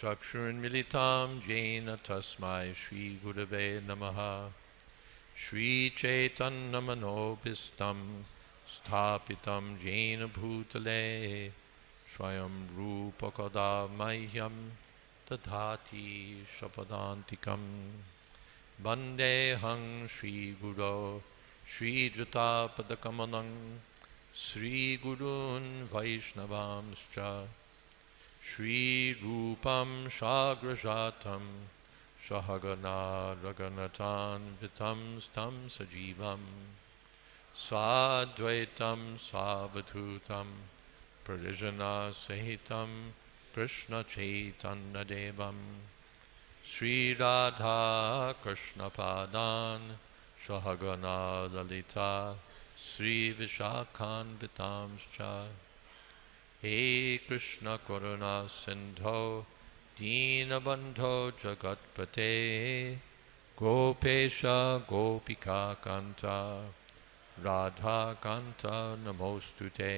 Chakshurunmilitam jena tasmai Shri Gurave Namaha. Shri Chaitanya Manobhistam Sthapitam Jena Bhutale Swayam Rupa Kada Mahyam Tadhati Shapadantikam Bandehang Shri Guru Shri Jata Padakamanang Sri Gurun Vaishnavamscha Shri Rupam Shagrajatam Shahagana Raganatan Vitam Stam Sajivam Sadvaitam Savadhutam Parijana Sahitam Krishna Chaitanya Devam Sri Radha Krishna Padan Shahagana Lalita Sri Vishakhan Vitamscha He Krishna Karuna Sindho Dinabandho Jagatpate Gopesha Gopika Kanta Radha Kanta Namostute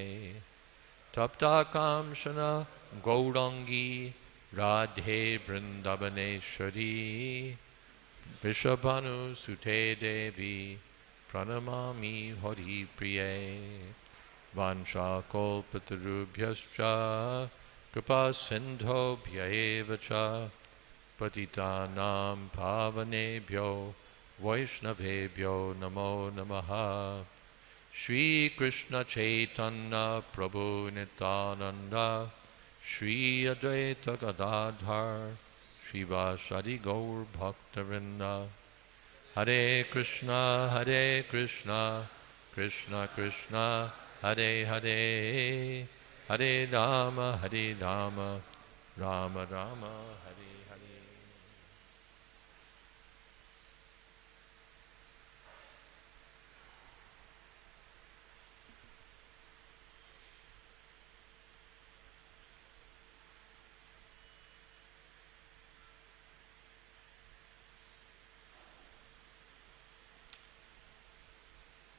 Tapta Kamshana Gaurangi Radhe Vrindavaneshwari Vishabhanu Sute Devi Pranamami Hari Priye Vansha Kolpatarubhyascha Kripa Sindho Bhyaevacha Patitanam Pavanebhyo Vaishnavebhyo Namo Namaha Shri Krishna Chaitanya Prabhu Nityananda Shri Advaita Gadadhar Shri Vasadi Gaur Bhaktavinda Hare Krishna Krishna Krishna Hare Hare Hare Rama Rama Rama Hare Hare.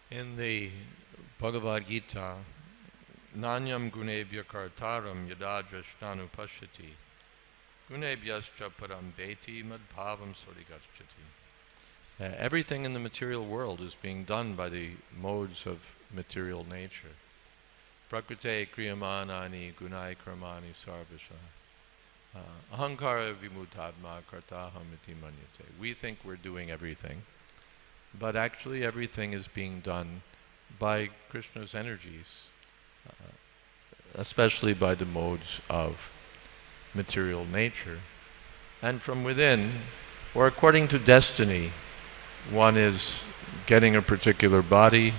In the Bhagavad Gita, Nanyam gunebhya kartaram yadadrashtanu pashyati gunebhyascha param veti madbhavam sorigaschati. Everything in the material world is being done by the modes of material nature. Prakrite kriyamanani gunai karmani sarvasha. Ahankara vimutadma kartaham iti manyate. We think we're doing everything, but actually everything is being done by Krishna's energies, especially by the modes of material nature. And from within, or according to destiny, one is getting a particular body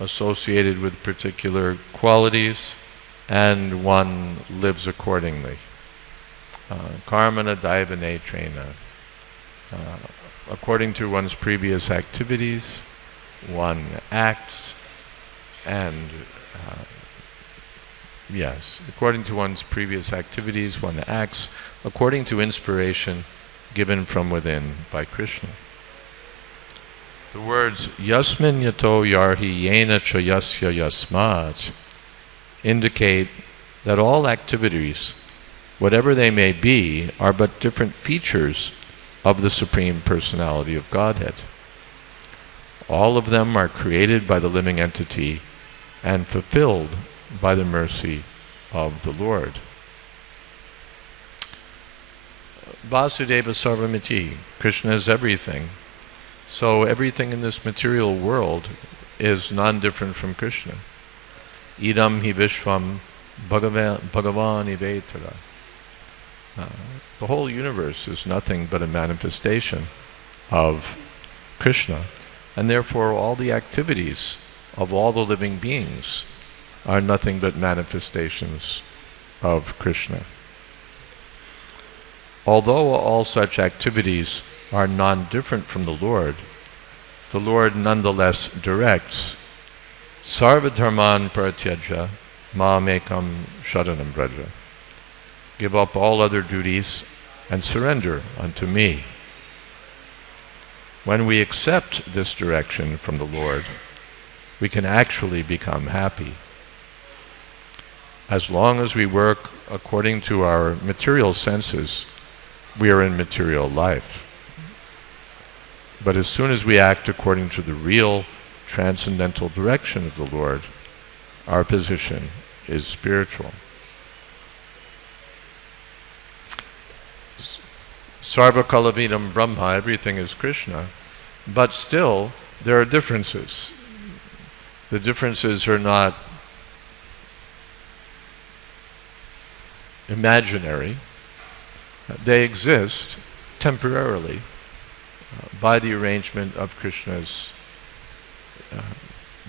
associated with particular qualities, and one lives accordingly. Karmana daivane trena. According to one's previous activities, one acts, and according to one's previous activities, one acts according to inspiration given from within by Krishna. The words yasmin yato yarhi yena cha yasya yasmat indicate that all activities, whatever they may be, are but different features of the Supreme Personality of Godhead. All of them are created by the living entity and fulfilled by the mercy of the Lord. Vasudeva Sarvamiti, Krishna is everything. So everything in this material world is non-different from Krishna. Idam hi vishvam bhagavan ivetara. The whole universe is nothing but a manifestation of Krishna, and therefore all the activities of all the living beings are nothing but manifestations of Krishna. Although all such activities are non-different from the Lord nonetheless directs Sarvadharman Pratyajya Mamekam Sharanam Vraja. Give up all other duties and surrender unto me. When we accept this direction from the Lord, we can actually become happy. As long as we work according to our material senses, we are in material life. But as soon as we act according to the real transcendental direction of the Lord, our position is spiritual. Sarva Kalavidam Brahma, everything is Krishna, but still there are differences. The differences are not imaginary. They exist temporarily by the arrangement of Krishna's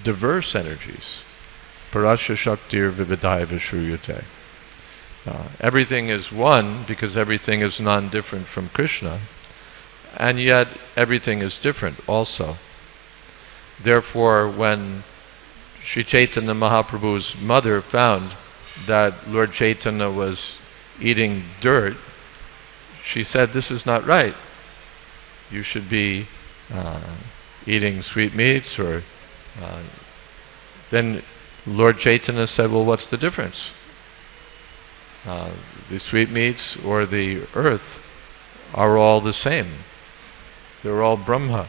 diverse energies. Parasya Shaktir Vividaya Vishruyate. Everything is one because everything is non-different from Krishna, and yet everything is different also. Therefore, when Sri Chaitanya Mahaprabhu's mother found that Lord Chaitanya was eating dirt, she said, "This is not right. You should be eating sweetmeats," or then Lord Chaitanya said, "Well, what's the difference? The sweetmeats or the earth are all the same. They're all Brahma."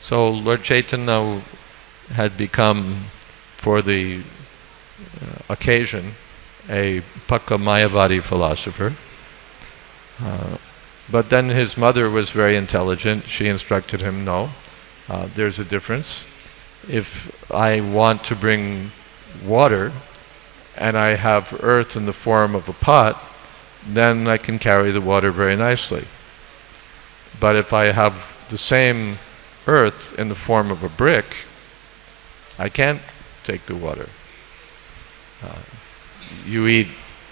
So Lord Chaitanya had become, for the occasion, a Pakka Mayavadi philosopher. But then his mother was very intelligent. She instructed him, no, there's a difference. If I want to bring water and I have earth in the form of a pot, then I can carry the water very nicely. But if I have the same earth in the form of a brick, I can't take the water. You eat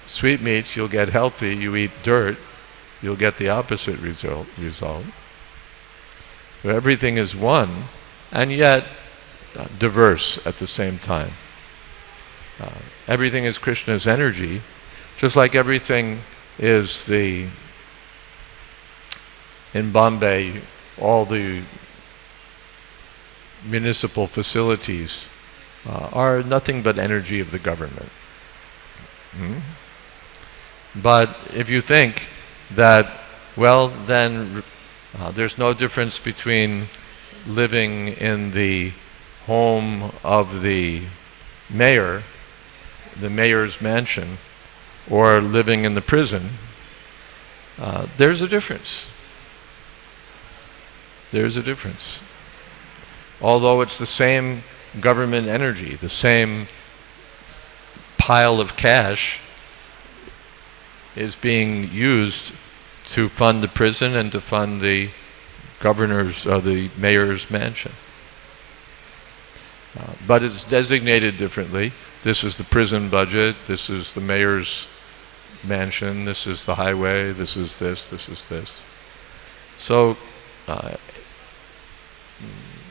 sweetmeats, you'll get healthy. You eat dirt, you'll get the opposite result. So everything is one, and yet diverse at the same time. Everything is Krishna's energy, just like everything is in Bombay, all the municipal facilities are nothing but energy of the government. But if you think that, well, then there's no difference between living in the home of the mayor, the mayor's mansion, or living in the prison, there's a difference. There's a difference. Although it's the same government energy, the same pile of cash is being used to fund the prison and to fund the governor's or the mayor's mansion. But it's designated differently. This is the prison budget, this is the mayor's mansion, this is the highway, this is this, this is this. So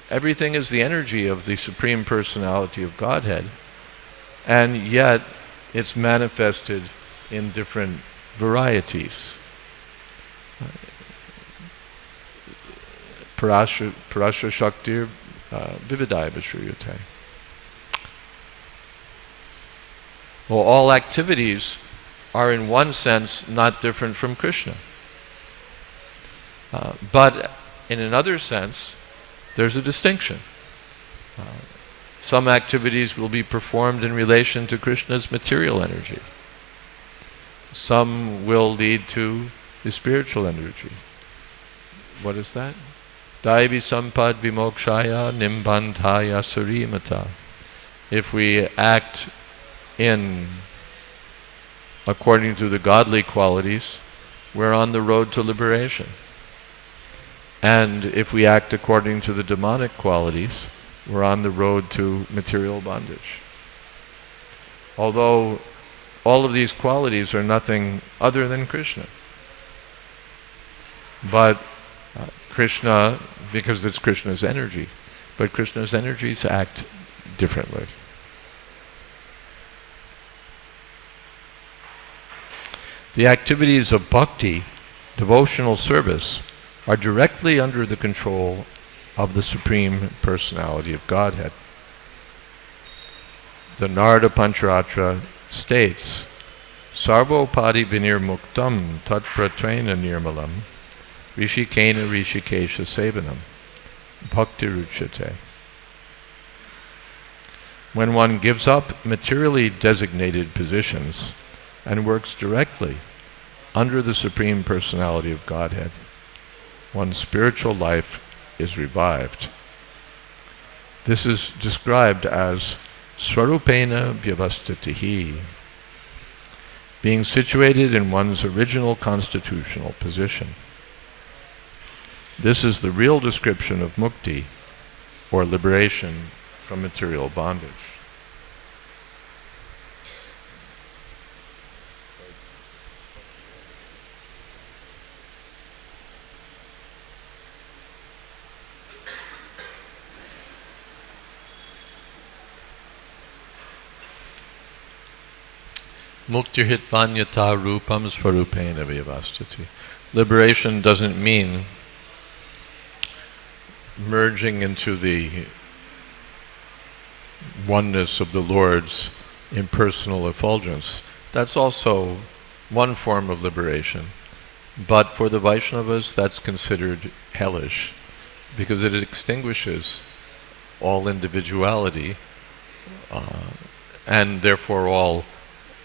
everything is the energy of the Supreme Personality of Godhead, and yet it's manifested in different varieties. Parasya Shaktir Vividaya Vishruyate. Well, all activities are in one sense not different from Krishna. But in another sense, there's a distinction. Some activities will be performed in relation to Krishna's material energy. Some will lead to the spiritual energy. What is that? Daivi sampad vimokshaya nimbandhaya surimata. If we act according to the godly qualities, we're on the road to liberation. And if we act according to the demonic qualities, we're on the road to material bondage. Although all of these qualities are nothing other than Krishna. But Krishna, because it's Krishna's energy, but Krishna's energies act differently. The activities of bhakti, devotional service, are directly under the control of the Supreme Personality of Godhead. The Narada Pancharatra states, Sarvopadi vinir muktam tat pratrena nirmalam rishikena rishikesha sevanam bhakti ruchate. When one gives up materially designated positions and works directly under the Supreme Personality of Godhead, one's spiritual life is revived. This is described as Swarupena Vyavastitihi, being situated in one's original constitutional position. This is the real description of mukti, or liberation from material bondage. Mukti hitvanyata rupam swarupena vyavastati. Liberation doesn't mean merging into the oneness of the Lord's impersonal effulgence. That's also one form of liberation. But for the Vaishnavas, that's considered hellish, because it extinguishes all individuality and therefore all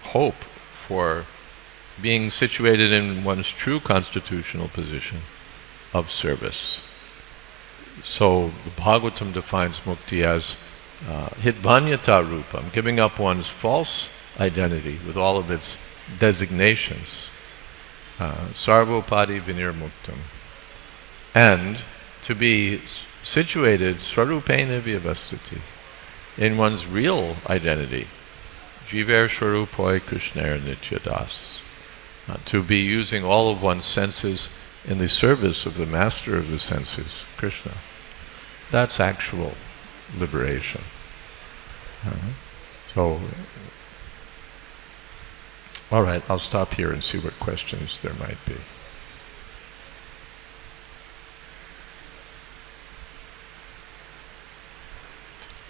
hope for being situated in one's true constitutional position of service. So the Bhagavatam defines mukti as hitvanyata rupam, giving up one's false identity with all of its designations, sarvopadi vinir muktam, and to be situated swarupena vyavastiti, in one's real identity, jiver swarupoi krishner nityadas, to be using all of one's senses in the service of the master of the senses, Krishna. That's actual liberation. So, all right, I'll stop here and see what questions there might be.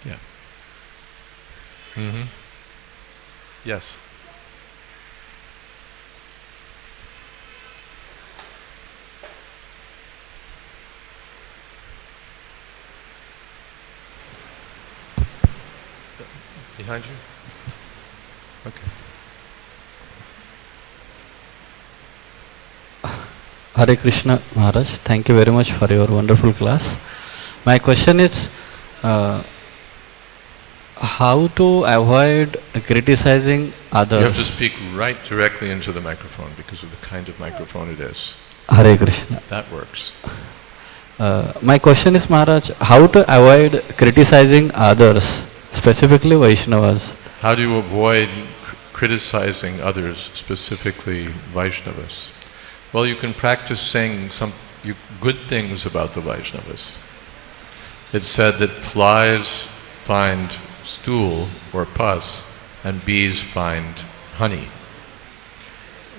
Yeah. Mm-hmm. Yes. Behind you? Okay. Hare Krishna Maharaj, thank you very much for your wonderful class. My question is, how to avoid criticizing others? You have to speak right directly into the microphone because of the kind of microphone it is. Hare Krishna. That works. My question is, Maharaj, how to avoid criticizing others, specifically Vaishnavas? How do you avoid criticizing others, specifically Vaishnavas? Well, you can practice saying some good things about the Vaishnavas. It's said that flies find stool or pus and bees find honey.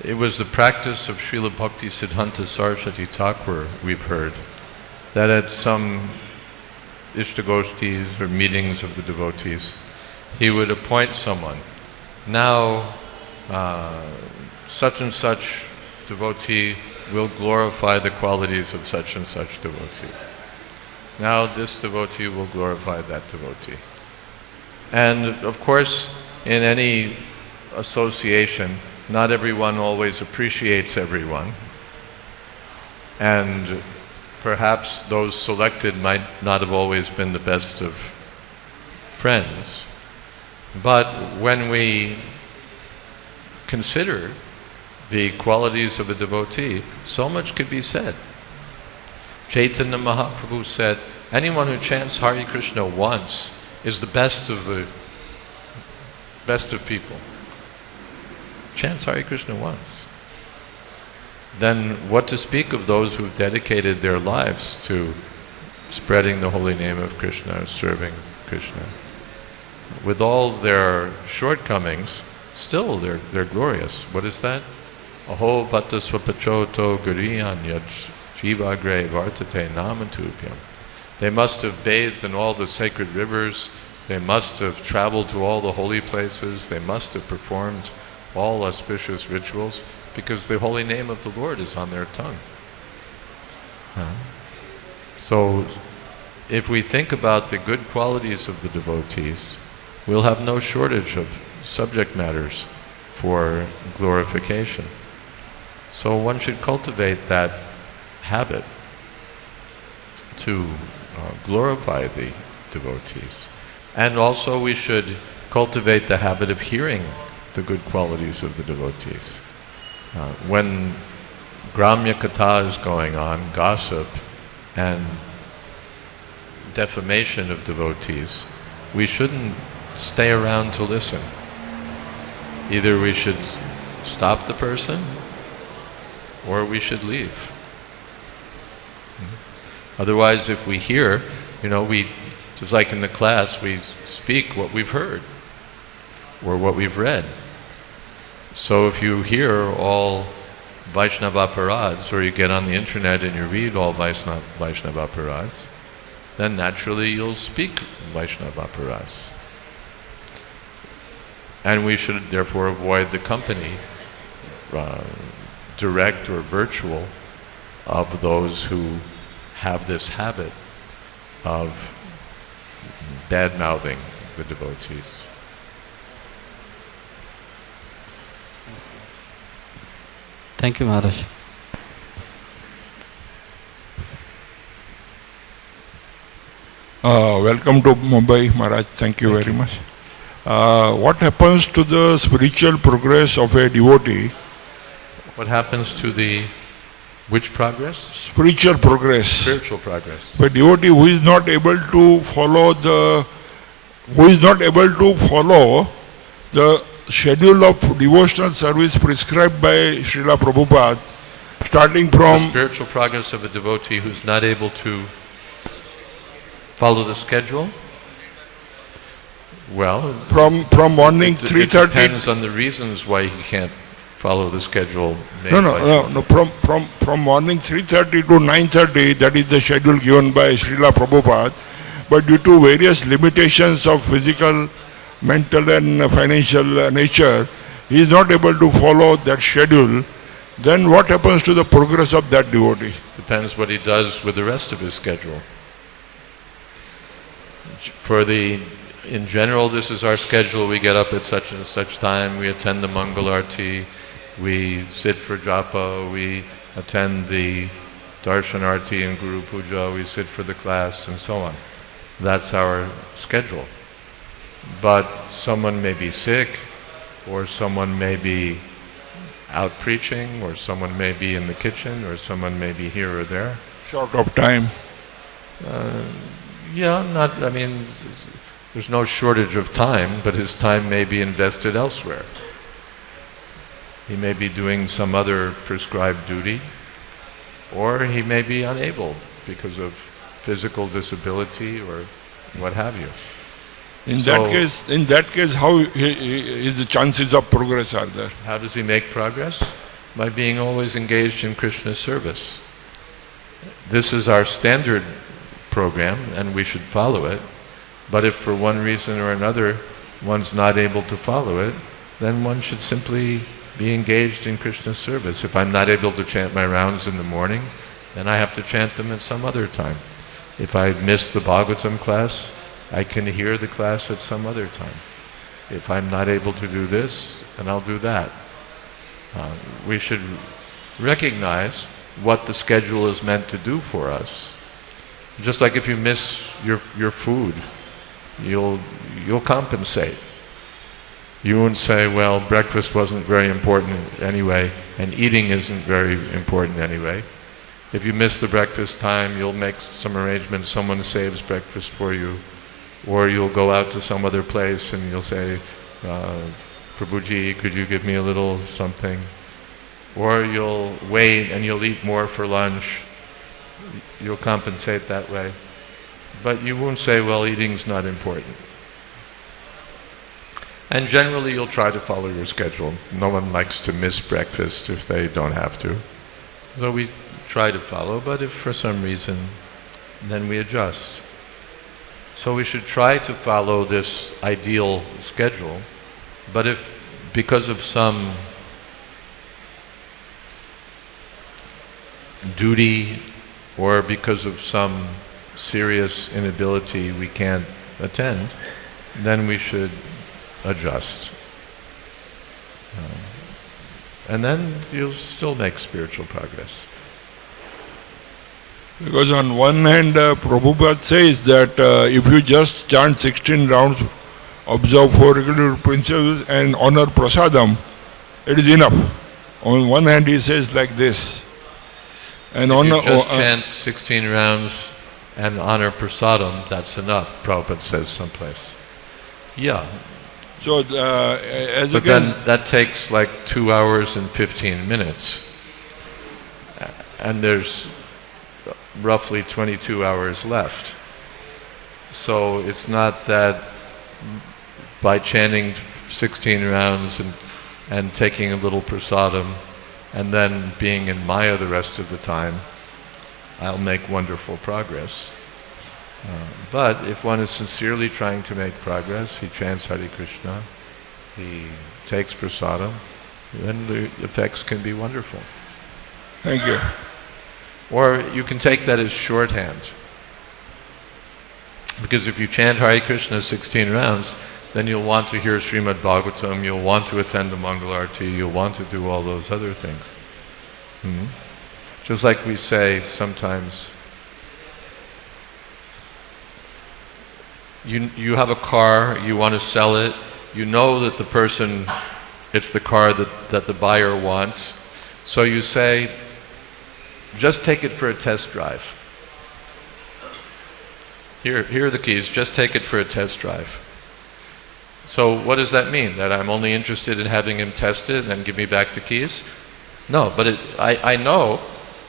It was the practice of Srila Bhakti Siddhanta Saraswati Thakur, we've heard, that at some Ishtagostis or meetings of the devotees, he would appoint someone. Now, such and such devotee will glorify the qualities of such and such devotee. Now this devotee will glorify that devotee. And of course, in any association, not everyone always appreciates everyone. And perhaps those selected might not have always been the best of friends. But when we consider the qualities of a devotee, so much could be said. Chaitanya Mahaprabhu said, anyone who chants Hare Krishna once is the best of people. Chants Hare Krishna once. Then what to speak of those who've dedicated their lives to spreading the holy name of Krishna, serving Krishna. With all their shortcomings, still they're glorious. What is that? Aho bhatta swapachoto guriyan yaj jivagre vartate namatubhyam. They must have bathed in all the sacred rivers. They must have traveled to all the holy places. They must have performed all auspicious rituals because the holy name of the Lord is on their tongue. So if we think about the good qualities of the devotees, we'll have no shortage of subject matters for glorification. So one should cultivate that habit to glorify the devotees. And also we should cultivate the habit of hearing the good qualities of the devotees. When Gramya Katha is going on, gossip and defamation of devotees, we shouldn't stay around to listen. Either we should stop the person or we should leave. Otherwise, if we hear, we, just like in the class, we speak what we've heard or what we've read. So if you hear all Vaishnava parads, or you get on the internet and you read all Vaishnava parads, then naturally you'll speak Vaishnava parads. And we should therefore avoid the company, direct or virtual, of those who have this habit of bad-mouthing the devotees. Thank you, Maharaj. Welcome to Mumbai, Maharaj. Thank you very much. What happens to the spiritual progress of a devotee? What happens to the which progress? Spiritual progress. Spiritual progress. A devotee who is not able to follow the schedule of devotional service prescribed by Srila Prabhupada, starting from the spiritual progress of a devotee who's not able to follow the schedule. Well, from morning 3:30. It depends on the reasons why he can't follow the schedule. No. From morning 3:30 to 9:30, that is the schedule given by Srila Prabhupada. But due to various limitations of physical, mental and financial nature, he is not able to follow that schedule. Then what happens to the progress of that devotee? Depends what he does with the rest of his schedule. In general, this is our schedule. We get up at such and such time, we attend the Mangal Arti, we sit for japa, we attend the Darshan Arti and Guru Puja, we sit for the class and so on. That's our schedule. But someone may be sick, or someone may be out preaching, or someone may be in the kitchen, or someone may be here or there. Short of time. There's no shortage of time, but his time may be invested elsewhere. He may be doing some other prescribed duty, or he may be unable because of physical disability or what have you. In that case, how his chances of progress are there? How does he make progress? By being always engaged in Krishna's service. This is our standard program, and we should follow it. But if for one reason or another one's not able to follow it, then one should simply be engaged in Krishna's service. If I'm not able to chant my rounds in the morning, then I have to chant them at some other time. If I miss the Bhagavatam class, I can hear the class at some other time. If I'm not able to do this, then I'll do that. We should recognize what the schedule is meant to do for us. Just like if you miss your food, you'll compensate. You won't say, well, breakfast wasn't very important anyway, and eating isn't very important anyway. If you miss the breakfast time, you'll make some arrangements, someone saves breakfast for you, or you'll go out to some other place and you'll say, Prabhuji, could you give me a little something? Or you'll wait and you'll eat more for lunch. You'll compensate that way. But you won't say, well, eating's not important. And generally you'll try to follow your schedule. No one likes to miss breakfast if they don't have to. So we try to follow, but if for some reason, then we adjust. So we should try to follow this ideal schedule, but if because of some duty or because of some serious inability we can't attend, then we should adjust. And then you'll still make spiritual progress. Because on one hand, Prabhupada says that if you just chant 16 rounds, observe 4 regular principles and honor prasadam, it is enough. On one hand he says like this. And if honor, you just chant 16 rounds and honor prasadam, that's enough, Prabhupada says someplace. Yeah. So, but then that takes like 2 hours and 15 minutes. And there's roughly 22 hours left. So it's not that by chanting 16 rounds and taking a little prasadam and then being in Maya the rest of the time, I'll make wonderful progress. But if one is sincerely trying to make progress, he chants Hare Krishna, he takes prasadam, then the effects can be wonderful. Thank you. Or you can take that as shorthand. Because if you chant Hare Krishna 16 rounds, then you'll want to hear Srimad Bhagavatam, you'll want to attend the Mangalarti, you'll want to do all those other things. Just like we say sometimes, you have a car, you want to sell it, you know that the person, it's the car that the buyer wants, so you say, just take it for a test drive. Here are the keys, just take it for a test drive. So what does that mean? That I'm only interested in having him test it and then give me back the keys? No, but I know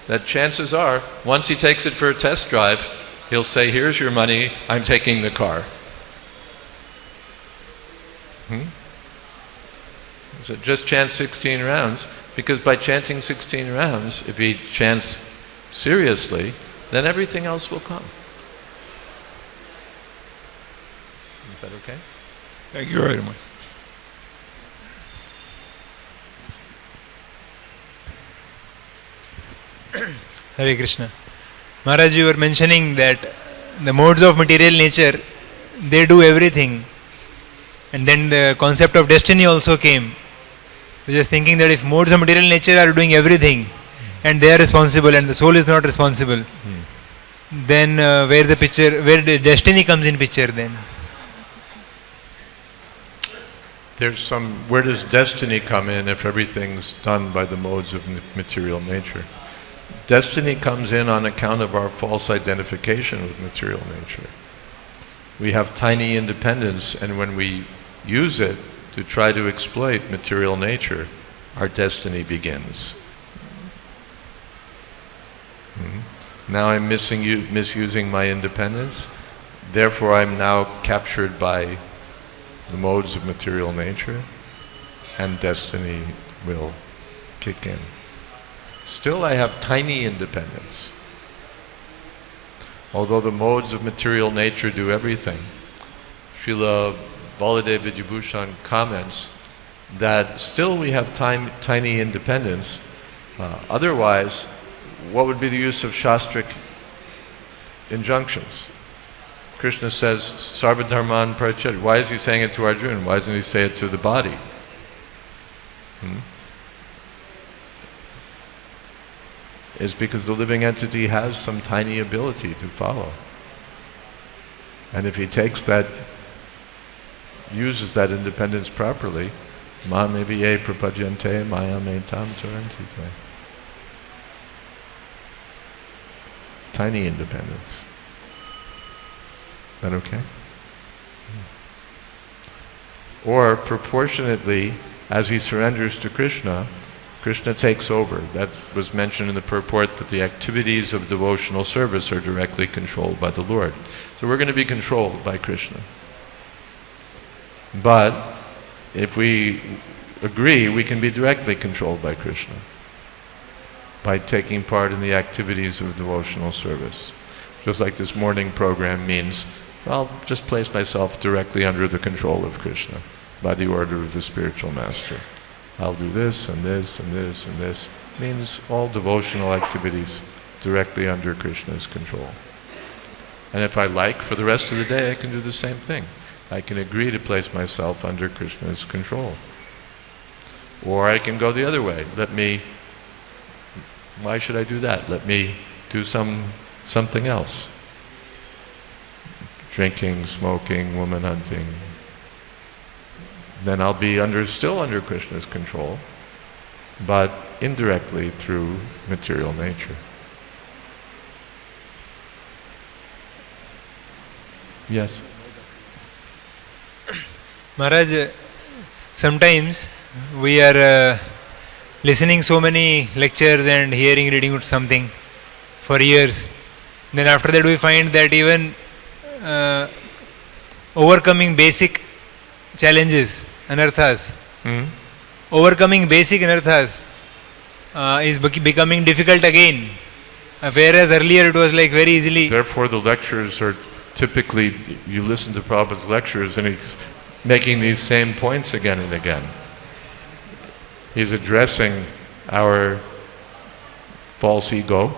that chances are, once he takes it for a test drive, he'll say, here's your money, I'm taking the car. So just chant 16 rounds, because by chanting 16 rounds, if he chants seriously, then everything else will come. Is that okay? Thank you very much. Hare Krishna. Maharaj, you were mentioning that the modes of material nature, they do everything. And then the concept of destiny also came. Just thinking that if modes of material nature are doing everything and they are responsible and the soul is not responsible, then where the destiny comes in picture then? Where does destiny come in if everything's done by the modes of material nature? Destiny comes in on account of our false identification with material nature. We have tiny independence, and when we use it to try to exploit material nature, our destiny begins. Now I'm misusing my independence, therefore I'm now captured by the modes of material nature, and destiny will kick in. Still I have tiny independence. Although the modes of material nature do everything, Srila Baladeva Vijayabhushan comments that still we have tiny independence. Otherwise, what would be the use of shastric injunctions? Krishna says, Sarva Dharman Parachad. Why is he saying it to Arjuna? Why doesn't he say it to the body? It's because the living entity has some tiny ability to follow. And if he uses that independence properly, ma me viye prapajante maya me tam tarantite. Tiny independence. Is that okay? Or proportionately, as he surrenders to Krishna, Krishna takes over. That was mentioned in the purport that the activities of devotional service are directly controlled by the Lord. So we're going to be controlled by Krishna. But if we agree, we can be directly controlled by Krishna by taking part in the activities of devotional service. Just like this morning program means, I'll just place myself directly under the control of Krishna. by the order of the spiritual master. I'll do this and this and this and this. Means all devotional activities directly under Krishna's control. And if I like, for the rest of the day I can do the same thing. I can agree to place myself under Krishna's control. Or I can go the other way. Why should I do that? Let me do something else. Drinking, smoking, woman hunting. Then I'll be still under Krishna's control, but indirectly through material nature. Yes? Maharaj, sometimes we are listening so many lectures and reading something for years. Then after that we find that even overcoming basic challenges, anarthas, overcoming basic anarthas is becoming difficult again. Whereas earlier it was like very easily. Therefore the lectures are typically, you listen to Prabhupada's lectures and he's making these same points again and again. He's addressing our false ego,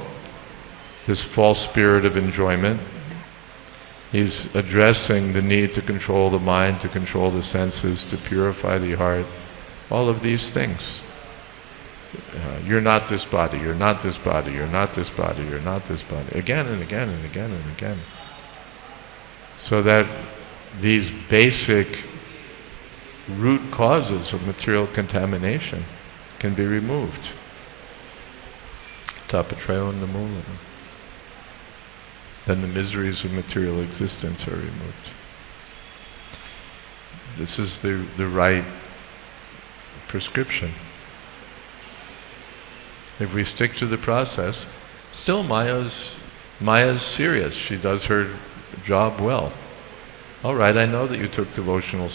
this false spirit of enjoyment. He's addressing the need to control the mind, to control the senses, to purify the heart, all of these things. You're not this body, you're not this body, you're not this body, you're not this body, again and again and again and again. So that these basic root causes of material contamination can be removed. Tapatrayo namulam. Then the miseries of material existence are removed. This is the right prescription. If we stick to the process, still Maya's serious. She does her job well. All right, I know that you took devotional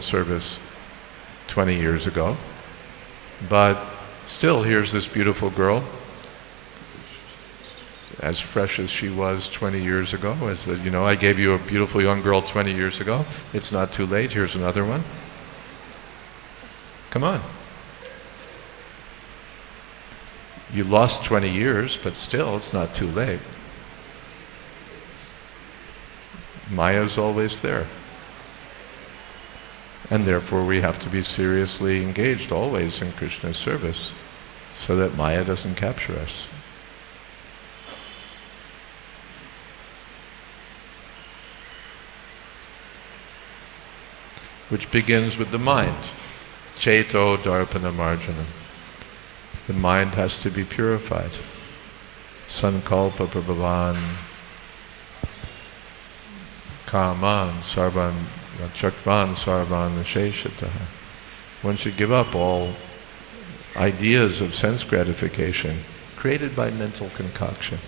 service 20 years ago, but still, here's this beautiful girl, as fresh as she was 20 years ago. I gave you a beautiful young girl 20 years ago. It's not too late. Here's another one. Come on. You lost 20 years, but still, it's not too late. Maya's always there. And therefore we have to be seriously engaged always in Krishna's service so that Maya doesn't capture us. Which begins with the mind. Cheto darpana marjanam. The mind has to be purified. Sankalpa prabhavan kaman sarvan chakvan sarvan sheshataha. One should give up all ideas of sense gratification created by mental concoction.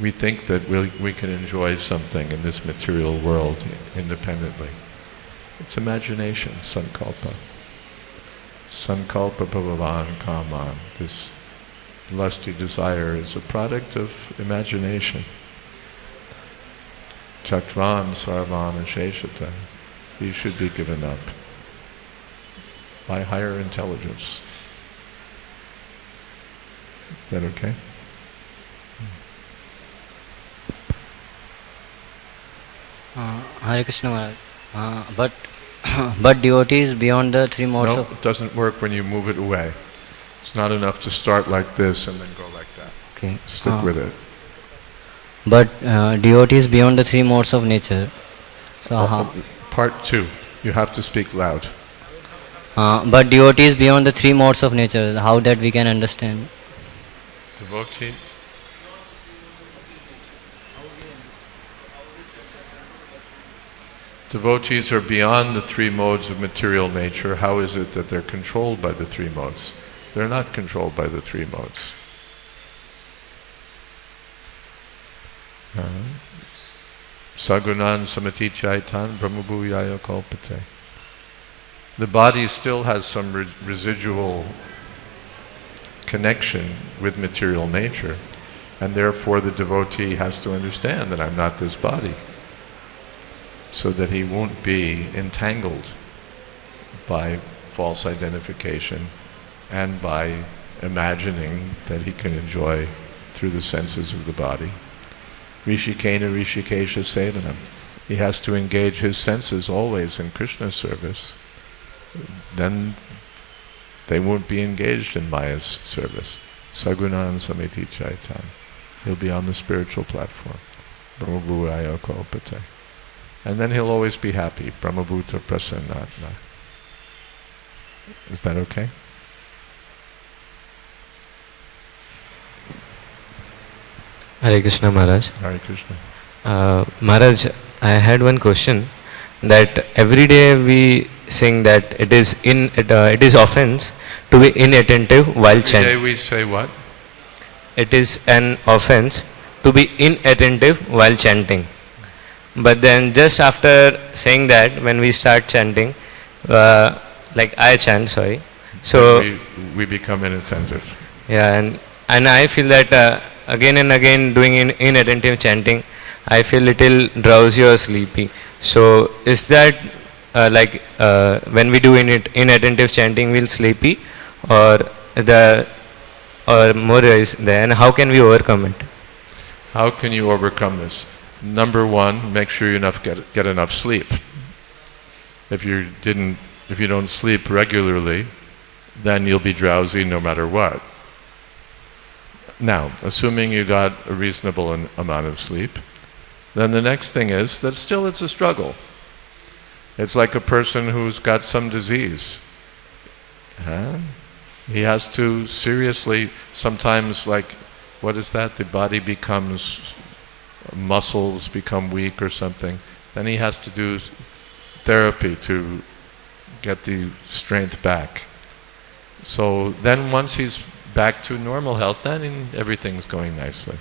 We think that we can enjoy something in this material world independently. It's imagination, sankalpa. Sankalpa prabhavan kaman. This lusty desire is a product of imagination. Chaktvan sarvan sheshata. These should be given up by higher intelligence. Is that okay? Hare Krishna Maharaj. But devotees beyond the three modes No, of... it doesn't work when you move it away. It's not enough to start like this and then go like that. Okay. Stick with it. But devotees beyond the three modes of nature. So how? Part 2. You have to speak loud. But devotees beyond the three modes of nature, how that we can understand? Devotee. Devotees are beyond the three modes of material nature. How is it that they're controlled by the three modes? They're not controlled by the three modes. Sagunan samati chaitan brahmabhuyaya kalpate. The body still has some residual connection with material nature, and therefore the devotee has to understand that I'm not this body. so that he won't be entangled by false identification and by imagining that he can enjoy through the senses of the body. Rishikena Rishikesha Sevanam. He has to engage his senses always in Krishna's service. Then they won't be engaged in Maya's service. Sagunan Samiti Chaitan. He'll be on the spiritual platform. Brahmabhuraya Kalpate. And then he'll always be happy. Brahmabhuta Prasannatma. Is that okay? Hare Krishna Maharaj. Hare Krishna. Maharaj, I had one question, that every day we sing that it is offense to be inattentive while chanting. Every day we say what? It is an offense to be inattentive while chanting. But then just after saying that, when we start chanting, like I chant, sorry. So we become inattentive. yeah, and I feel that again and again doing inattentive chanting, I feel little drowsy or sleepy. So is that when we do inattentive chanting, we'll sleepy, or more is there, and how can we overcome it? How can you overcome this? Number one, make sure you get enough sleep. If you don't sleep regularly, then you'll be drowsy no matter what. Now, assuming you got a reasonable amount of sleep, then the next thing is that still it's a struggle. It's like a person who's got some disease. He has to seriously, sometimes like, what is that? The body becomes, muscles become weak or something. Then he has to do therapy to get the strength back. So then once he's back to normal health, then everything's going nicely.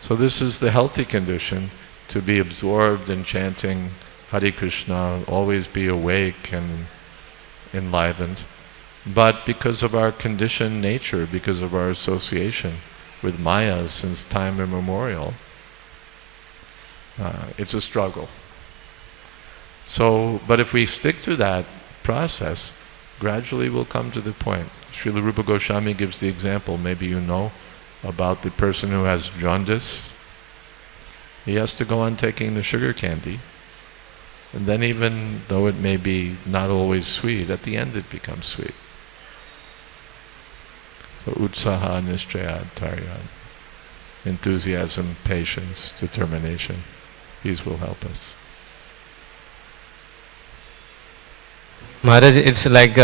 So this is the healthy condition, to be absorbed in chanting Hare Krishna, always be awake and enlivened. But because of our conditioned nature, because of our association with Maya since time immemorial, it's a struggle. So, but if we stick to that process, gradually we'll come to the point. Srila Rupa Goswami gives the example, maybe you know, about the person who has jaundice. He has to go on taking the sugar candy, and then even though it may be not always sweet, at the end it becomes sweet. So utsaha nischaya tarya, enthusiasm, patience, determination, these will help us. Maharaj, it's like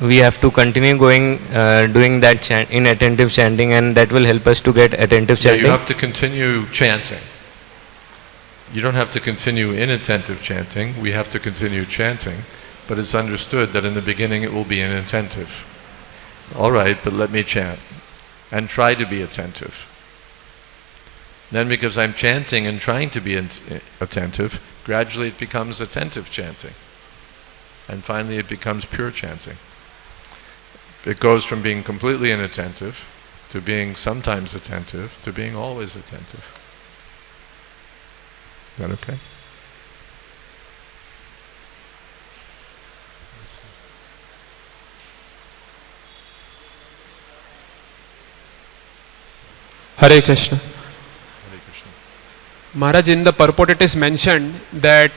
we have to continue doing that inattentive chanting, and that will help us to get attentive chanting. Yeah, you have to continue chanting. You don't have to continue inattentive chanting. We have to continue chanting, but it's understood that in the beginning it will be inattentive. All right, but let me chant and try to be attentive. Then because I'm chanting and trying to be attentive, gradually it becomes attentive chanting. And finally it becomes pure chanting. It goes from being completely inattentive to being sometimes attentive to being always attentive. Is that okay? Hare Krishna. Hare Krishna. Maharaj, in the purport it is mentioned that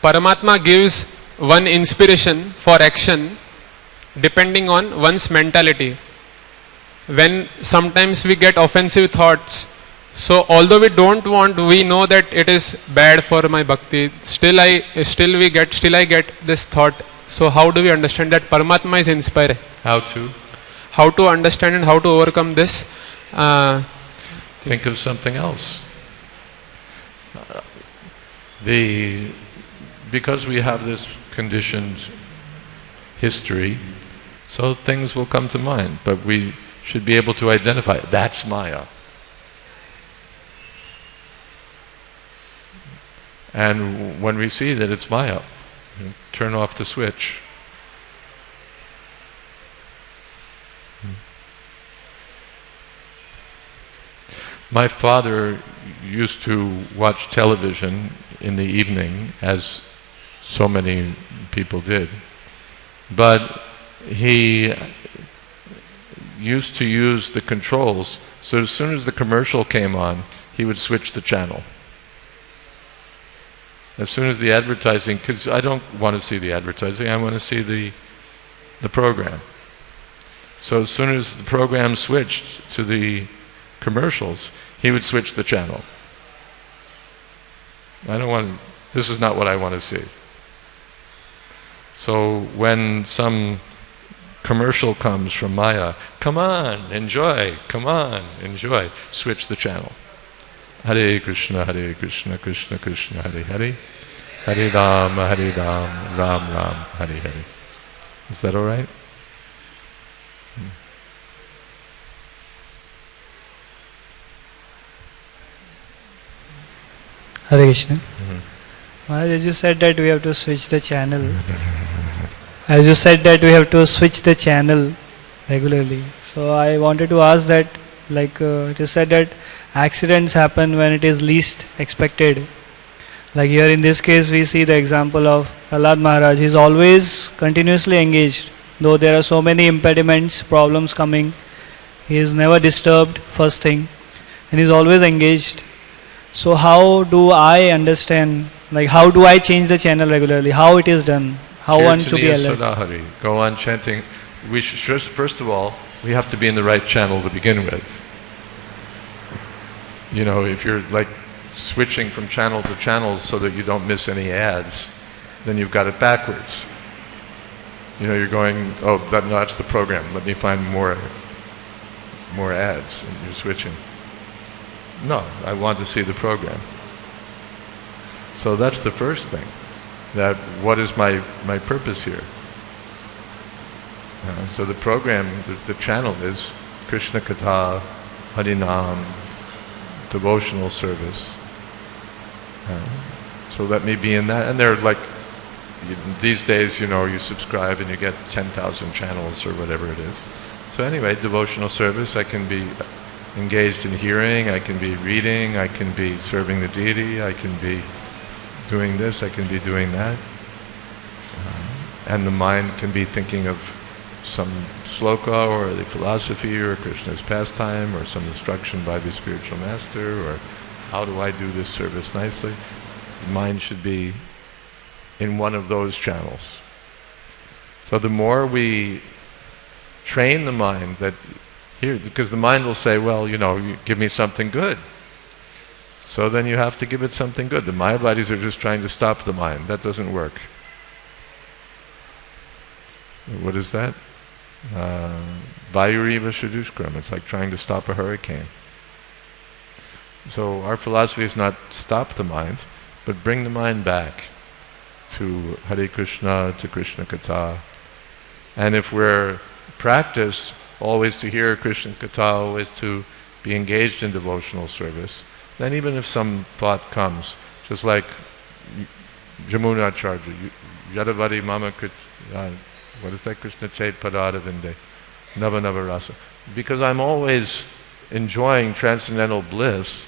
Paramatma gives one inspiration for action depending on one's mentality. When sometimes we get offensive thoughts, so although we don't want, we know that it is bad for my bhakti, still I get this thought. So how do we understand that Paramatma is inspiring? How to? How to understand and how to overcome this? Think of something else. Because we have this conditioned history, so things will come to mind, but we should be able to identify, that's Maya. And when we see that it's Maya, turn off the switch. My father used to watch television in the evening, as so many people did. But he used to use the controls, so as soon as the commercial came on, he would switch the channel. As soon as the advertising, because I don't want to see the advertising, I want to see the program. So as soon as the program switched to the commercials, he would switch the channel. This is not what I want to see. So when some commercial comes from Maya, come on, enjoy, switch the channel. Hare Krishna, Krishna Krishna, Hare Hare, Hare Rama, Ram Ram, Hare Hare. Is that all right? Hare Krishna. Maharaj, as you said that we have to switch the channel. Regularly. So I wanted to ask that, it is said that accidents happen when it is least expected. Like here in this case, we see the example of Prahlad Maharaj. He is always continuously engaged. Though there are so many impediments, problems coming, he is never disturbed, first thing. And he is always engaged. So how do I understand, how do I change the channel regularly? How it is done? How one to be alert? Sadahari. Go on chanting. We should, first of all, we have to be in the right channel to begin with. You know, if you're switching from channel to channel so that you don't miss any ads, then you've got it backwards. You know, you're going, oh, that's the program. Let me find more ads, and you're switching. No, I want to see the program. So that's the first thing. That what is my purpose here? So the program, the channel is Krishna Katha, Harinam, devotional service. So let me be in that. And they're these days, you subscribe and you get 10,000 channels or whatever it is. So anyway, devotional service, I can be engaged in hearing, I can be reading, I can be serving the deity, I can be doing this, I can be doing that. And the mind can be thinking of some sloka or the philosophy or Krishna's pastime or some instruction by the spiritual master or how do I do this service nicely. The mind should be in one of those channels. So the more we train the mind that here, because the mind will say, well, you give me something good. So then you have to give it something good. The Mayavadis are just trying to stop the mind. That doesn't work. What is that? Vayuriva Shadushkram. It's like trying to stop a hurricane. So our philosophy is not stop the mind, but bring the mind back to Hare Krishna, to Krishna Katha. And if we're practiced always to hear Krishna Katha, always to be engaged in devotional service, then even if some thought comes, just like Jamuna Acharya, Yadavari Mama what is that? Krishna Chait Padada Vinde, Nava Nava Rasa. Because I'm always enjoying transcendental bliss,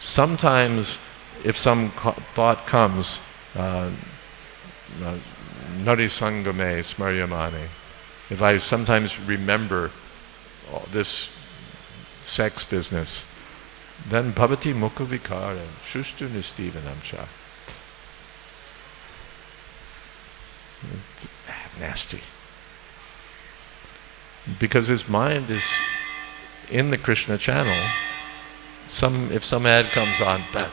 sometimes if some thought comes, Nari Sangame Smaryamane, if I sometimes remember this sex business, then Bhavati Mukha Vikara, Shushtu Nistivanamcha. Nasty. Because his mind is in the Krishna channel, if some ad comes on, that.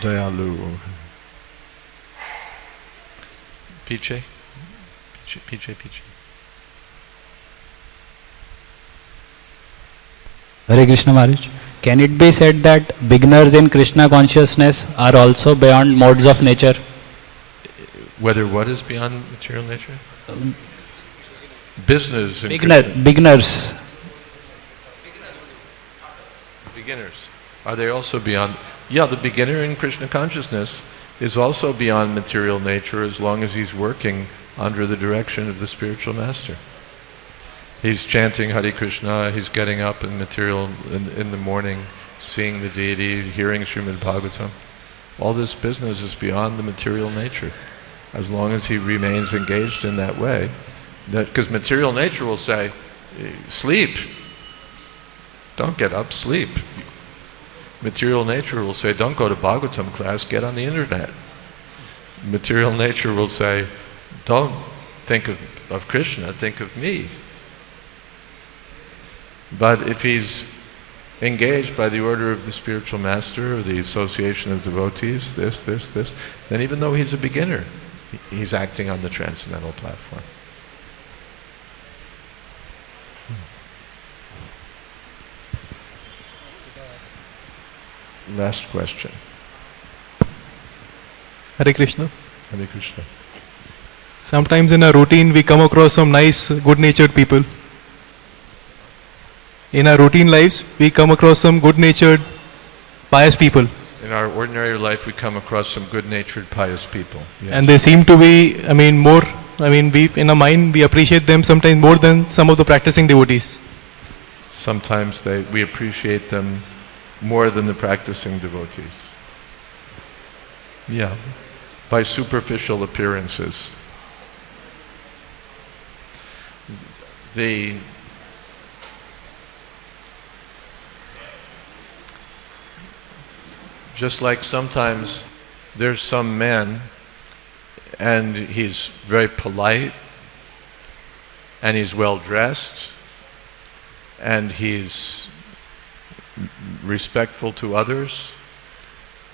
Dayalu. Piche. Hare Krishna Maharaj. Can it be said that beginners in Krishna consciousness are also beyond modes of nature? Whether what is beyond material nature? Business in Beginners. Beginners. Are they also beyond? Yeah, the beginner in Krishna consciousness is also beyond material nature as long as he's working under the direction of the spiritual master. He's chanting Hare Krishna, he's getting up in the morning, seeing the deity, hearing Srimad Bhagavatam. All this business is beyond the material nature, as long as he remains engaged in that way. Because material nature will say, sleep. Don't get up, sleep. Material nature will say, don't go to Bhagavatam class, get on the internet. Material nature will say, don't think of Krishna, think of me. But if he's engaged by the order of the spiritual master or the association of devotees, this, then even though he's a beginner, he's acting on the transcendental platform. Last question. Hare Krishna. Hare Krishna. Sometimes in our routine we come across some nice, good-natured people. In our routine lives, we come across some good-natured, pious people. In our ordinary life, we come across some good-natured, pious people. Yes. And they seem to be, we in our mind, we appreciate them sometimes more than some of the practicing devotees. Sometimes we appreciate them more than the practicing devotees. Yeah, by superficial appearances. Just like sometimes there's some man and he's very polite and he's well dressed and he's respectful to others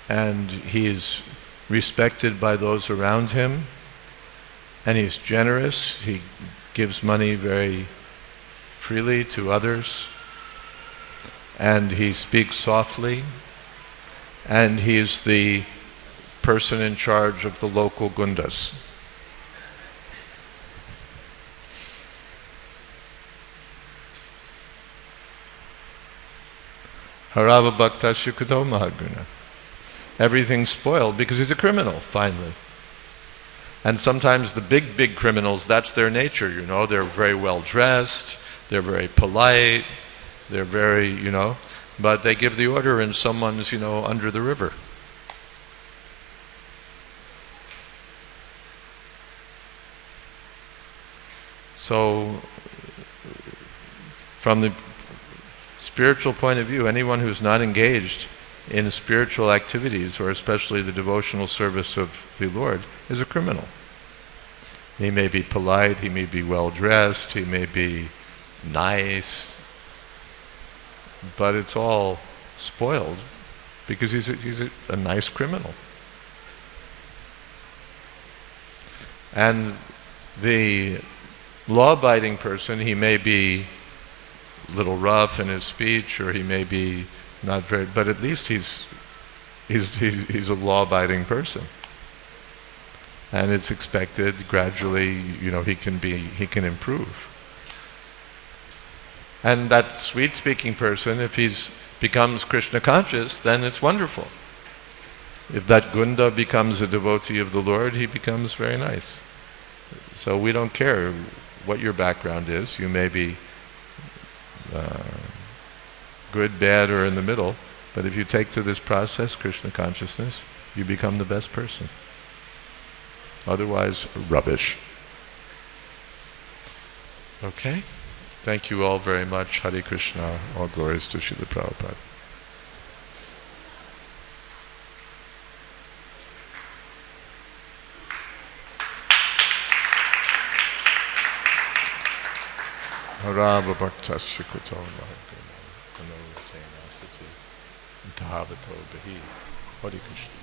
and he's respected by those around him and he's generous, he gives money very freely to others and he speaks softly. And he's the person in charge of the local gundas. Harava bhakta shukudo mahaguna. Everything's spoiled because he's a criminal, finally. And sometimes the big criminals, that's their nature, they're very well dressed, they're very polite, they're very, but they give the order and someone's, under the river. So, from the spiritual point of view, anyone who's not engaged in spiritual activities, or especially the devotional service of the Lord, is a criminal. He may be polite, he may be well dressed, he may be nice, but it's all spoiled because he's a nice criminal. And the law-abiding person, he may be a little rough in his speech, or he may be not very, but at least he's a law-abiding person. And it's expected gradually, he can improve. And that sweet-speaking person, if he becomes Krishna conscious, then it's wonderful. If that Gunda becomes a devotee of the Lord, he becomes very nice. So we don't care what your background is. You may be good, bad, or in the middle, but if you take to this process, Krishna consciousness, you become the best person. Otherwise, rubbish. Okay? Thank you all very much. Hare Krishna. All glories to Srila Prabhupada. Harava bhaktasya kuto mahaguna. Dhavato bahi. Hare Krishna.